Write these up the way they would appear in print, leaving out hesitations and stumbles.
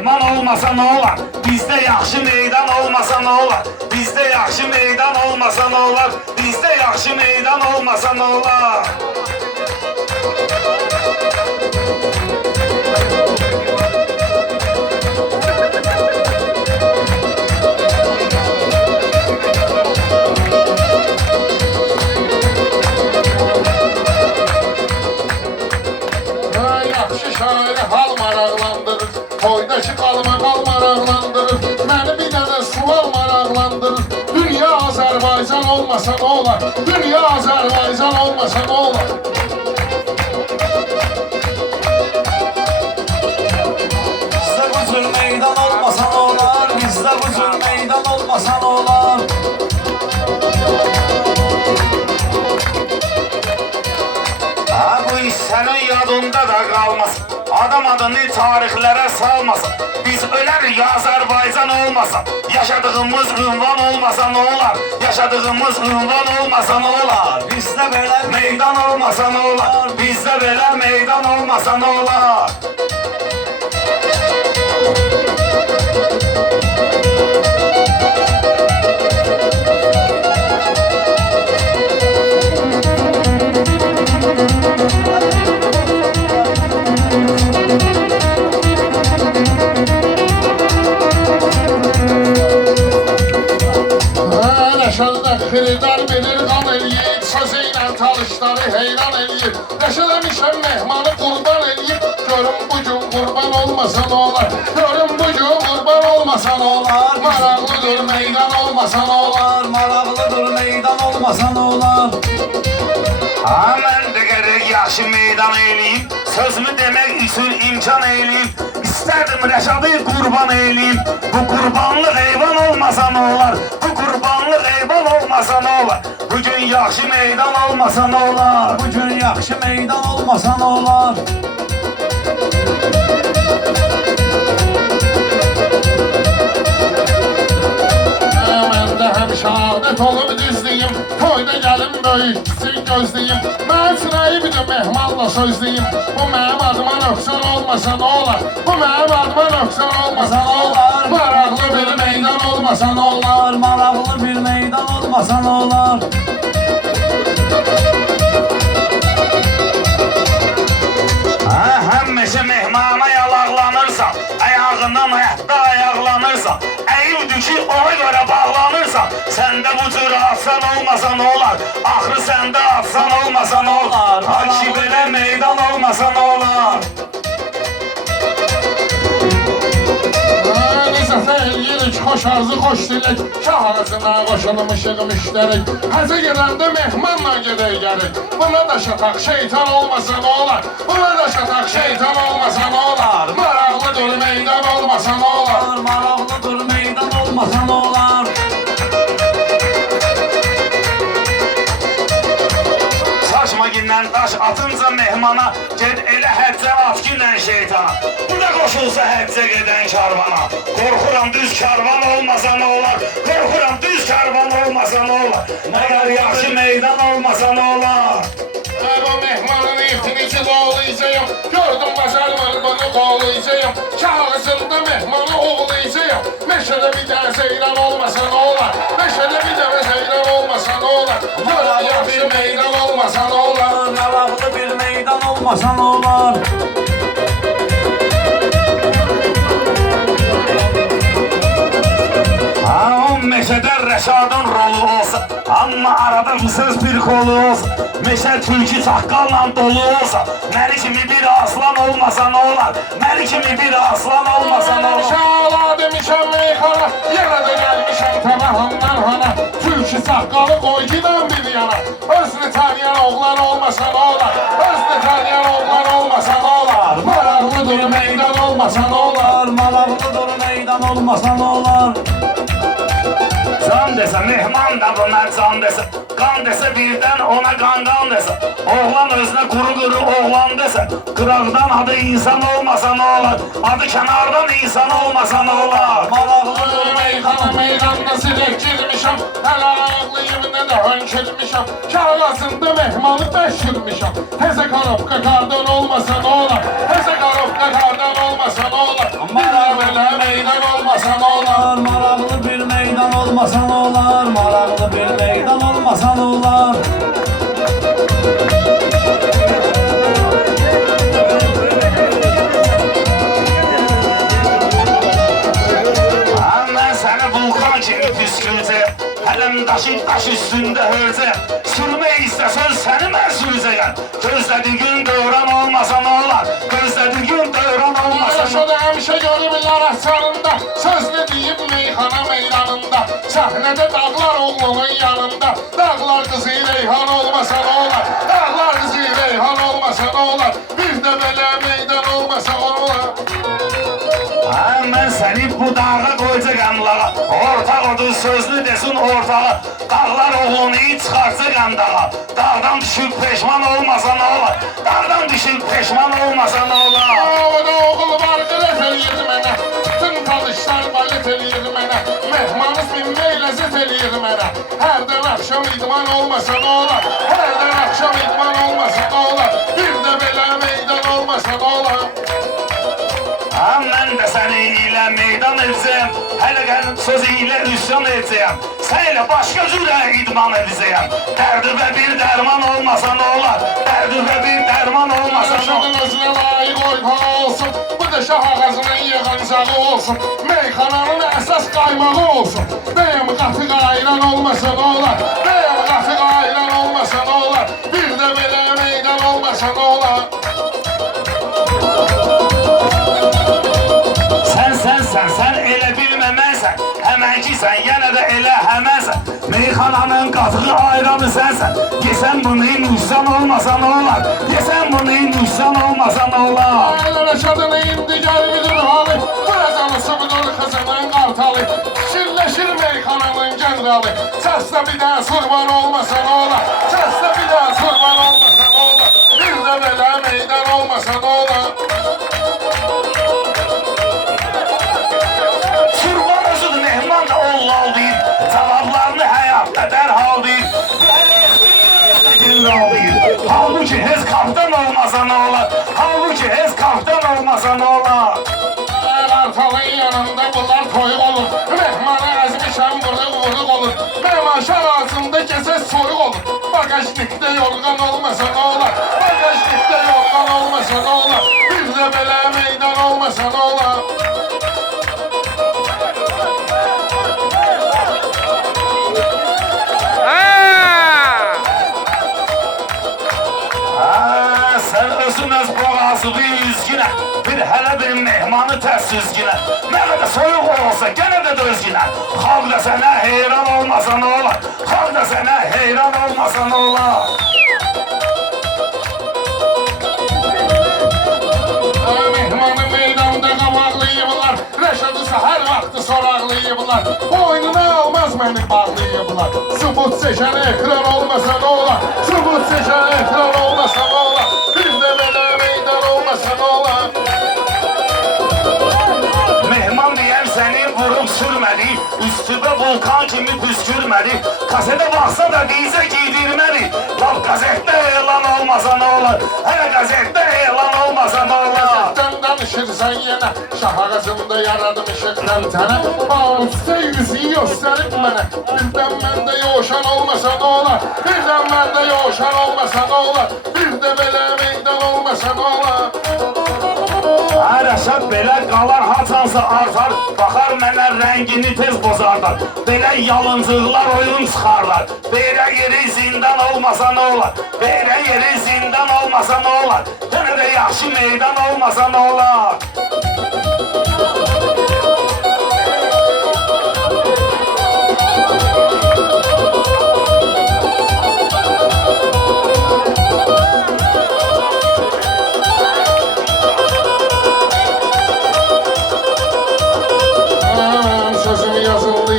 mehman olmasa ne olar? Bizde yaxşı meydan olmasa ne olar? Bizde yaxşı meydan olmasa ne olar? Bizde yaxşı meydan olmasa ne olar? Hal maraqlandırır, toydakı qalma qal maraqlandırır, məni bir dənə sual maraqlandırır. Dünya Azərbaycan olmasa nə olar? Dünya Azərbaycan olmasa nə olar? Bizdə bu cür meydan olmasa nə olar? Bizdə bu cür meydan olmasa nə olar? Bu iş sənin yadında da qalmasın. Adam adını tarixlərə salmasın. Biz ölərik ya Azərbaycan olmasa. Yaşadığımız ünvan olmasa nə olar? Yaşadığımız ünvan olmasa nə olar? Bizdə belə meydan olmasa nə olar? Bizdə belə meydan olmasa nə olar? Xridar bilir qan eləyir, sözü ilə talışları heyran eləyir. Nəşələmişəm mehmanı qurban eləyir, görüm bu gün qurban olmasa nə olar? Görüm bu gün qurban olmasa nə olar? Maraqlıdır meydan olmasa nə olar? Maraqlıdır meydan olmasa nə olar? Mən də gərək yaxşı meydan eləyim, sözümü demək üçün imkan eləyim. İstərdim Rəşadı qurban eləyim, bu qurbanlıq heyvan olmasa nə olar? Bu qurbanlıq heyvan olmasa nə olar? Bugün yaxşı meydan olmasa nə olar? Bugün yaxşı meydan olmasa nə olar? Məndə həmişə adət olub düzdəyim, toyda gəlim böyüksin gözləyim. Mən sırayıbıdır mehmanla sözləyim, bu mənim adıma nöqsan olmasa nə olar? Bu mənim adıma nöqsan olmasa nə olar? Maraqlı bir meydan olmasa nə olar? Maraqlı bir meydan olmasa nə olar? Həmişə mehmana yalaqlanırsan, ayağından həyatda ayaqlanırsan, əyil düşü ona görə bağlanırsan, səndə bu cür atsan olmasa nə olar? Axırı səndə atsan olmasa nə olar? Ki belə meydan olmasa nə olar? Nizətə eləyirik, xoş arzu, xoş dilək, şah arasından qoşulmuşuq müştərək. Həzə gedəndə mehmanla gedək gərik, buna da şataq şeytan olmasa nə olar? Buna da şataq şeytan olmasa nə olar? Maraqlıdır meydan olmasa nə olar? Maraqlıdır meydan olmasa nə olar? Saçmagindən daş atınca mehmana, ged elə həccə at ginən şeytana. Bu da qoşulsa həccə gedən karvana. Qorxuram düz karvan olmasa nə olar? Qorxuram düz karvan olmasa nə olar? Məgər yaxşı meydan olmasa nə olar? Bu mehmanın iftinici doğulayacağım, gördüm bacarmır bunu qoğulayacağım. Kağızında mehmanı oğulayacağım, meşədə bir dənə seyran olmasa nə olar? Meşədə bir dənə seyran olmasa nə olar? Görəcək bir meydan olmasa nə olar? Maraqlı bir meydan olmasa nə olar? Meşədə Rəşadın rolu olsa, amma arada söz bir kolu olsa, meşə tülkü çaqqalla dolu olsa, məli kimi bir aslan olmasa nə olar? Məli kimi bir aslan olmasa nə olar? Şala demişəm meyxana, yenə də gəlmişəm təbəhandan hana. Tülkü çaqqalı qoy gidən bir yana, özünü tanıyan oğlan olmasa nə olar? Özünü tanıyan oğlan olmasa nə olar? Maraqlıdır meydan olmasa nə olar? Maraqlıdır meydan olmasa nə olar? Can desə, mehman da buna can desə, qan desə birdən ona qan desə, oğlan özünə quru oğlan desə, qıraqdan adı insan olmasa nə olar? Adı kənardan insan olmasa nə olar? Maraqlıdır meydanda silək girmişəm, hələ ayaqlıyım nə də hönkürmüşəm, kağlasında mehmanı bəşirmişəm, təzə qarabqa qardan olmasa nə olar? Təzə qarabqa qardan olmasa nə olar? olmasa ne olar? Maraqlı bir meydan olmasa ne olar? Ben seni vulkan kimi püskürəcəm. Hələm daş üstündə hörcəm. Sürmək istəsən səni mən sürəcəyəm. Gözlədiyin dövran olmasa nə olar? Gözlədiyin dövran olmasa nə olar? Şurada həmişə görürlər açarında, sözlü deyib meyxana meydanında. Səhnədə dağlar oğlunun yanında, dağlar qızı reyhan olmasa nə olar? Dağlar qızı reyhan olmasa nə olar? Bir də belə meydan olmasa nə olar? Mən səni bu dağa qoyacaqam lağa. Ortaq odur sözlü desin ortağa. Dağlar oğlunu çıxaracaqam dağa. Dağdan düşüb peşman olmasa nə olar? Dağdan düşüb peşman olmasa nə olar? Orada oğul var qırət eləyir mənə. Bütün talışlar balet eləyir mənə. Mehmanız minmək ləzzət eləyir mənə. Hərdən axşam idman olmasa nə olar? Hərdən axşam idman olmasa nə olar? Bir də belə meydan olmasa nə olar? Mən də səni ilə meydan edəcəyəm. Hələ gəlib sözü ilə üsyan edəcəyəm. Sən ilə başqa cürə idman edəcəyəm. Dərdübə bir dərman olmasa nə olar? Dərdübə bir dərman olmasa nə olar? Yaşadın özünə layiq oynağı olsun. Bu da şah ağacının yığıncağı olsun. Meyxananın əsas qaymağı olsun. Bəyəm qatı qayran olmasa nə olar? Bəyəm qatı qayran olmasa nə olar? Bir də belə meydan olmasa nə olar? Sən elə bilməməsən. Həmənkisən, yenə də elə həmənsən. Meyxananın qatığı ayranı sənsən. Yesən bunu nüqsan olmasa nə olar? Yesən bunu nüqsan olmasa nə olar? Ailə şadını indi gəl bilir halı. Buracanısı budur kızının qartalı. Şirləşir meyxananın generalı. Səslə bir də surban olmasa nə olar? Səslə bir də surban olmasa nə olar? Bir də belə meydan olmasa nə olar? Surban özüdür, mehman da ollal deyir. Cavablarını həyatda dərhal deyir. Halbuki heç kaptan olmasa nə olar? Halbuki heç kaptan olmasa nə olar? Qartalın yanında bunlar toyuq olur. Mehmanı əzmişəm vuruq olur. Məmaşar ağzında kəsəz soyuq olur. Bagajnikdə yorğan olmasa nə olar? Bagajnikdə yorğan olmasa nə olar? Bir də belə meydan olmasa nə olar? Sən özün öz boğazı bir üzgünə. Bir hələ bir mehmanı tərs üzgünə. Nə qədər soyuq olsa gənə də dözgünə. Xalq da sənə heyran olmasa nə olar? Xalq da sənə heyran olmasa nə olar? Mehmanı meydanda qabaqlayıblar. Rəşadı səhər vaxtı soraqlayıblar. Boynuna almaz məni bağlayıblar. Subut seçən ekran olmasa nə olar? Subut seçən ekran olmasa nə olar? Bir də belə meydan olmasa nə olar? Mehman deyən səni vurub sürmədi. Üstübə vulkan kimi püskürmədi. Kasetə baxsa da deyizə giydirmədi. Laf qazetdə elan olmasa nə olar? Hələ qazetdə elan olmasa nə olar? Sən danışırsan yenə. Şah ağacında yaradım işıqdan sənə. Bağlıqsa yüzüyü göstərib mənə. Birdən məndə yoşan olmasa nə olar? Birdən məndə yoşan olmasa nə olar? Bir də belə meydan olmasa nə olar? Rəşad belə qalar haçansa artar. Baxar mənə rəngini tez bozardar. Belə yalıncıqlar oyun çıxarlar. Belə yeri zindan olmasa nə olar? Belə yeri zindan olmasa nə olar? Yenə də yaxşı meydan olmasa nə olar?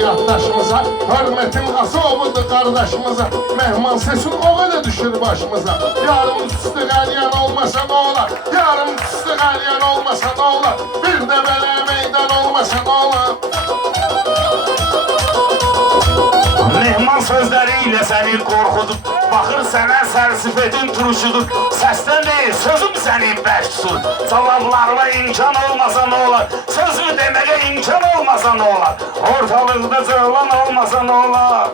Yaddaşımıza, hörmətin asabıdır qardaşımıza. Mehman sesin o qədər düşür başımıza. Yarım üstü qəlyan olmasa nə olar? Yarım üstü qəlyan olmasa nə olar? Bir də belə meydan olmasa nə olar? Mehman sözləri ilə səni qorxudub. Baxır sənə sərsifetin turuşudur. Səsdən deyil, sözüm səni bərk tutur. Cavablarına imkan olmasa nə olar? Sözümü demeye imkan olmasa ne olar? Ortalıkta cığlan olmasa ne olar?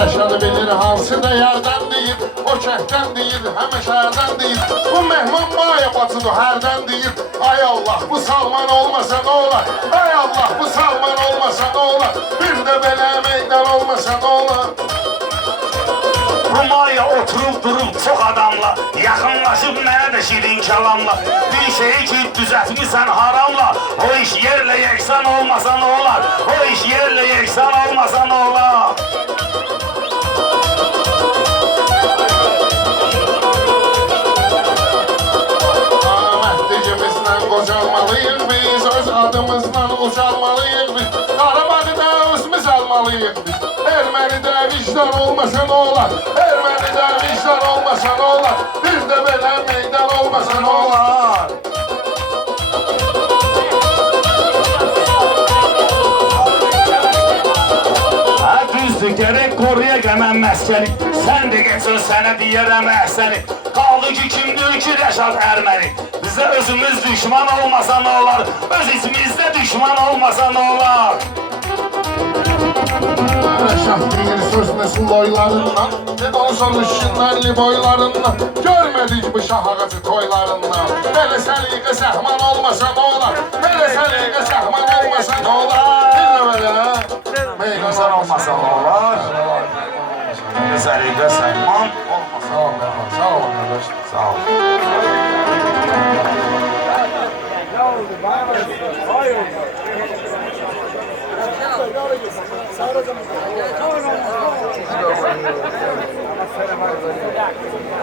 Rəşadı bilir hansı da yerdən deyir, o kənddən deyir, həmə şəhərdən deyir. Bu mehman maya bacıdır, hərdən deyir. Ay Allah, bu Salman olmasa ne olar? Ay Allah, bu Salman olmasa ne olar? Bir də belə meydan olmasa ne olar? Rumaya oturup durup çok adamla yakınlaşıp mənə də şirin kəlamla bir şeyi ki düzətmişsən haramla o iş yerle yeksan olmasa ne olar? O iş yerle yeksan olmasa ne olar? Məhdigimizlə qocalmalıyıq biz, öz adımızla ucalmalıyıq biz. Qarabağda özümüz almalıyıq biz. Ermənidə vicdan olmasa ne olar? Ermənidə vicdan olmasa ne olar? Bir də belə meydan olmasa ne olar? Düzdür, gerek koruya gəlmən məskəni sən də geçsin sənə deyərəm əhsəni qaldı ki kimdir ki Rəşad Ərməni bizə özümüz düşman olmasa ne olar? Öz içimizdə düşman olmasa ne olar? Rəşad deyir söz nəsil boylarından, ne de olsun şinlərli boylarından. Görmədik bu şah ağacı toylarından. Belə səliqə səhman olmasa ne olar? Belə səliqə səhman olmasa ne olar? Bir də belə İnsan olmasa ne olar? Səliqə səhman olmasa. Sağ ol, sağ ol arkadaş. Sağ ol. Sağ ol.